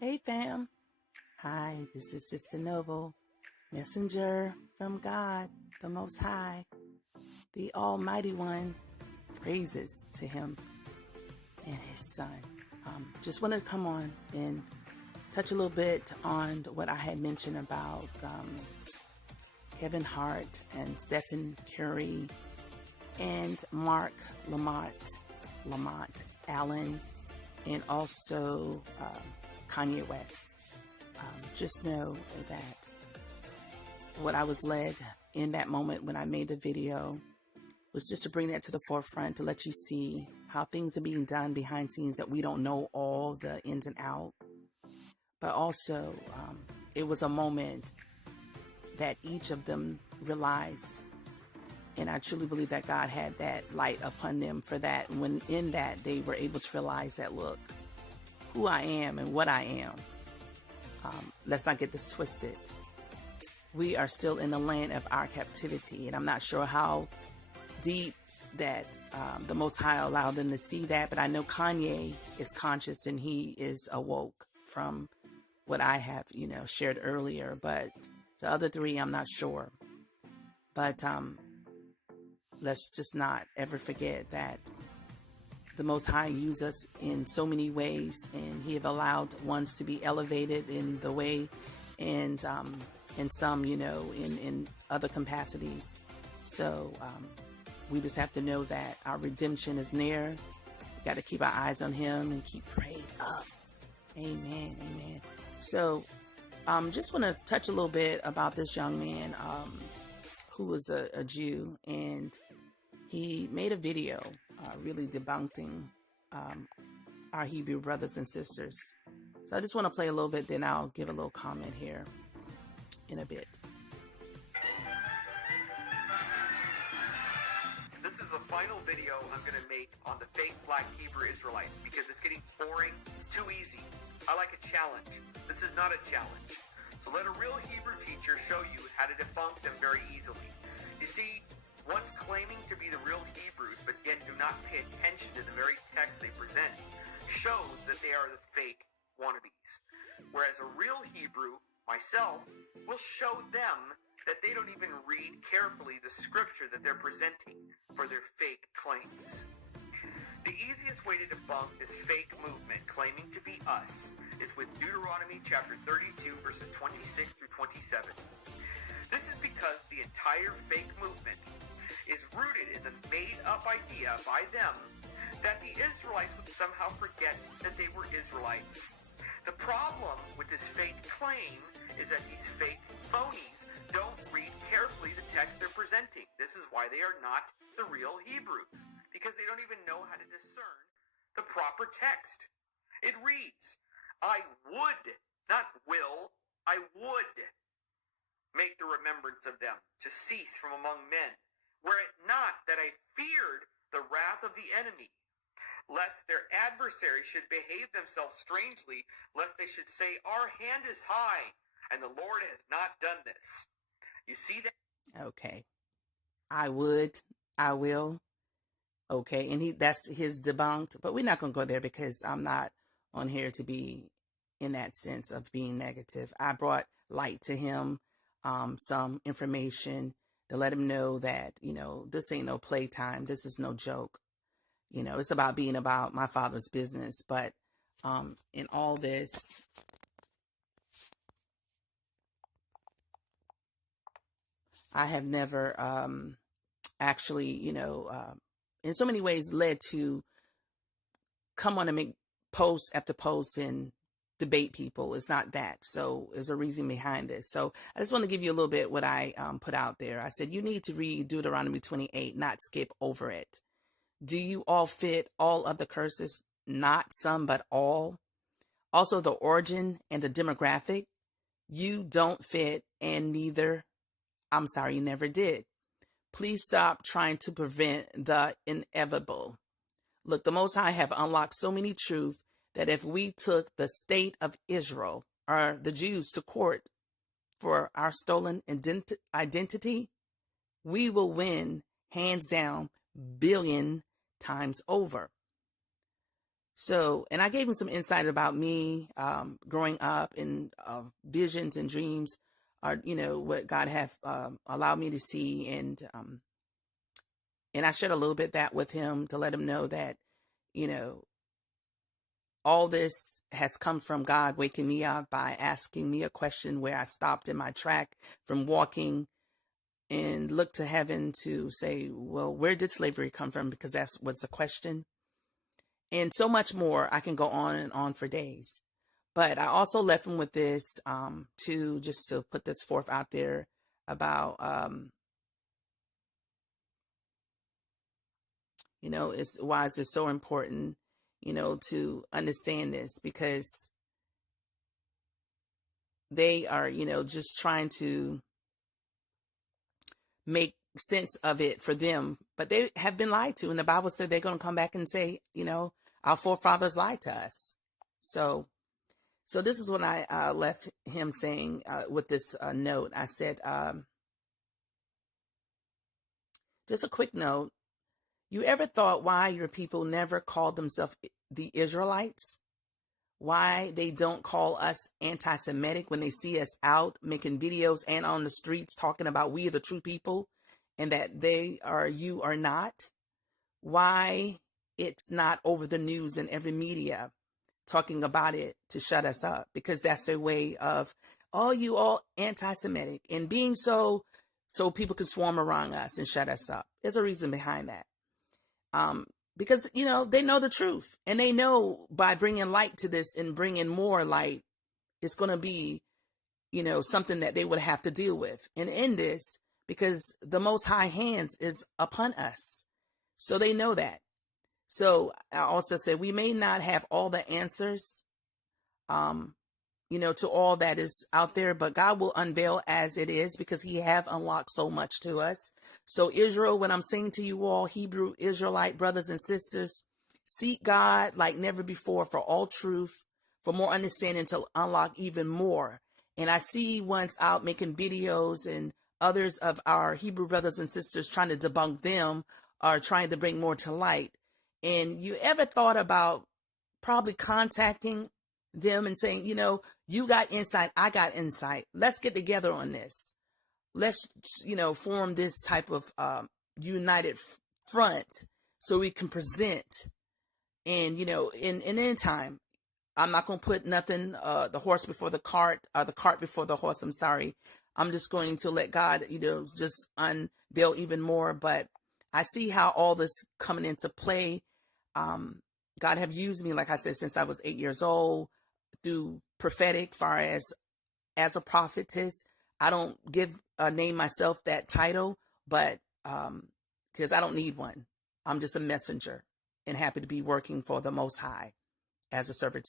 Hey fam. Hi, this is Sister Noble, messenger from God, the Most High, the Almighty One. Praises to Him and His Son. Just wanted to come on and touch a little bit on what I had mentioned about Kevin Hart and Stephen Curry and Mark Lamont Allen, and also Kanye West. Just know that what I was led in that moment when I made the video was just to bring that to the forefront, to let you see how things are being done behind scenes that we don't know all the ins and out. But also, it was a moment that each of them realized. And I truly believe that God had that light upon them for that. When in that, they were able to realize that, look, who I am and what I am. Let's not get this twisted. We are still in the land of our captivity. And I'm not sure how deep that the Most High allowed them to see that. But I know Kanye is conscious and he is awoke from what I have, shared earlier. But the other three, I'm not sure. But let's just not ever forget that the Most High used us in so many ways, and He have allowed ones to be elevated in the way, and some, in other capacities. So we just have to know that our redemption is near. We got to keep our eyes on Him and keep prayed up. Amen, amen. So just want to touch a little bit about this young man who was a Jew, and he made a video really debunking our Hebrew brothers and sisters. So I just want to play a little bit, then I'll give a little comment here in a bit. This is the final video I'm going to make on the fake black Hebrew Israelites because it's getting boring. It's too easy. I like a challenge. This is not a challenge. So let a real Hebrew teacher show you how to debunk them very easily. You see, ones claiming to be the real Hebrews but yet do not pay attention to the very text they present shows that they are the fake wannabes. Whereas a real Hebrew, myself, will show them that they don't even read carefully the scripture that they're presenting for their fake claims. The easiest way to debunk this fake movement claiming to be us is with Deuteronomy chapter 32 verses 26 through 27. This is because the entire fake movement is rooted in the made-up idea by them that the Israelites would somehow forget that they were Israelites. The problem with this fake claim is that these fake phonies don't read carefully the text they're presenting. This is why they are not the real Hebrews, because they don't even know how to discern the proper text. It reads, I would, not will, I would make the remembrance of them to cease from among men, were it not that I feared the wrath of the enemy, lest their adversaries should behave themselves strangely, lest they should say, our hand is high, and the Lord has not done this. You see that? Okay. I would, I will. Okay. And that's his debunked, but we're not going to go there because I'm not on here to be in that sense of being negative. I brought light to him, some information to let him know that, this ain't no playtime. This is no joke. It's about being about my Father's business. But in all this, I have never actually, in so many ways led to come on and make posts after posts and debate people. It's not that. So there's a reason behind this. So I just want to give you a little bit what I put out there. I said, you need to read Deuteronomy 28, not skip over it. Do you all fit all of the curses? Not some, but all. Also the origin and the demographic. You don't fit, and you never did. Please stop trying to prevent the inevitable. Look, the Most High have unlocked so many truths that if we took the state of Israel or the Jews to court for our stolen identity, we will win hands down billion times over. So, and I gave him some insight about me growing up, and visions and dreams are, what God have allowed me to see. And I shared a little bit that with him to let him know that, you know, all this has come from God waking me up by asking me a question where I stopped in my track from walking and looked to heaven to say, well, where did slavery come from? Because that was the question. And so much more. I can go on and on for days. But I also left him with this to put this forth out there about, it's why is it so important, to understand this, because they are, just trying to make sense of it for them, but they have been lied to. And the Bible said they're going to come back and say, our forefathers lied to us. So this is what I left him saying with this note. I said, just a quick note. You ever thought why your people never called themselves the Israelites? Why they don't call us anti-Semitic when they see us out making videos and on the streets talking about we are the true people and that you are not? Why it's not over the news and every media talking about it to shut us up? Because that's their way of, you all anti-Semitic, and being so people can swarm around us and shut us up. There's a reason behind that. Because, they know the truth, and they know by bringing light to this and bringing more light, it's going to be, something that they would have to deal with and end this, because the Most High hands is upon us. So they know that. So I also said, we may not have all the answers, to all that is out there, but God will unveil as it is, because he have unlocked so much to us. So Israel, when I'm saying to you all, Hebrew Israelite brothers and sisters, seek God like never before for all truth, for more understanding, to unlock even more. And I see ones out making videos, and others of our Hebrew brothers and sisters trying to debunk them, or trying to bring more to light. And you ever thought about probably contacting them and saying, you got insight, I got insight. Let's get together on this. Let's, form this type of united front so we can present. And, in any time, I'm not going to put nothing, the horse before the cart, or the cart before the horse. I'm sorry. I'm just going to let God, just unveil even more. But I see how all this coming into play. God have used me, like I said, since I was 8 years old, through prophetic, far as a prophetess. I don't name myself that title, but because I don't need one. I'm just a messenger, and happy to be working for the Most High as a servant.